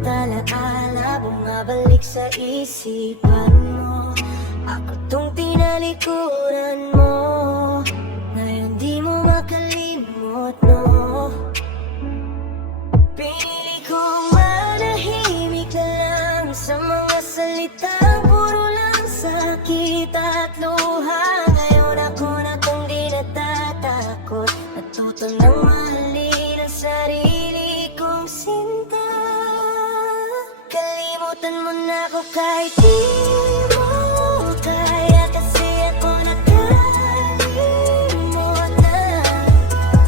bawat alaala bumabalik sa isipan mo. Ako tong tinalikuran mo, ngayon di mo makalimot, no. Pinili kong manahimik na lang sa mga salitang puro lang sakit at luha. Ngayon ako na tong di natatakot, natuto ng mahalin ang sarili kong sinta. Kalimutan mo na ako kahit di mo kaya, kasi ako nakalimot na.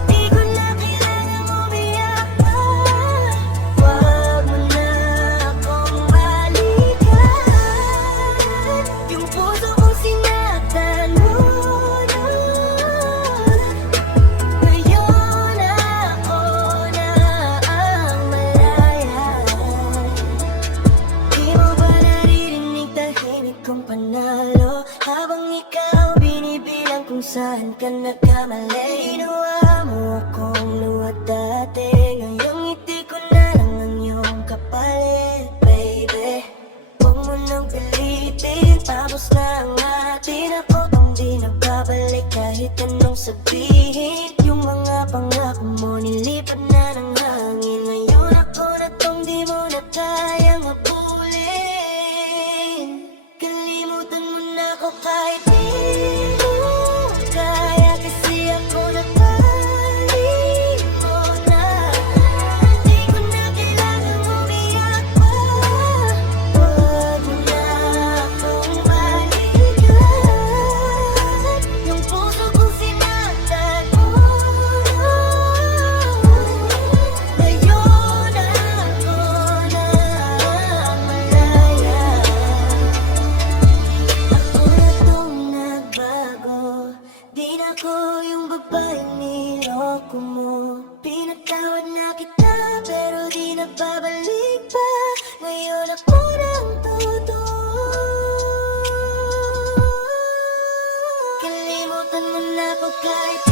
Di ko na kailangang umiyak pa, wag mo na akong balikan. Yung puso kong sinaktan mo noon, ngayon ako na ang malaya. Di mo ba naririnig tahimik kong panalo, habang ikaw binibilang kung saan ka nagkamali. Ginawa mo akong luwad dati, ngayong ngiti ko na lang ang iyong kapalit. Baby, huwag mo nang pilitin, tapos na ang atin. Ako tong di nagbabalik kahit anong sabihin. Yung mga pangako mo nilipad na ng hangin, ngayon ako na tong di mo na kayang habulin. Kalimutan mo na ako kahit di mo kaya, kasi ako nakalimot na. Di ko na kailangang umiyak pa, wag mo na akong balikan. Yung puso kong sinaktan mo noon, ngayon ako na ang malaya. Ako na tong nagbago, di na ko yung babaeng niloko mo. Pinatawad na kita pero di na babalik pa, ngayon ako nang totoo. Kalimutan mo na ako kahit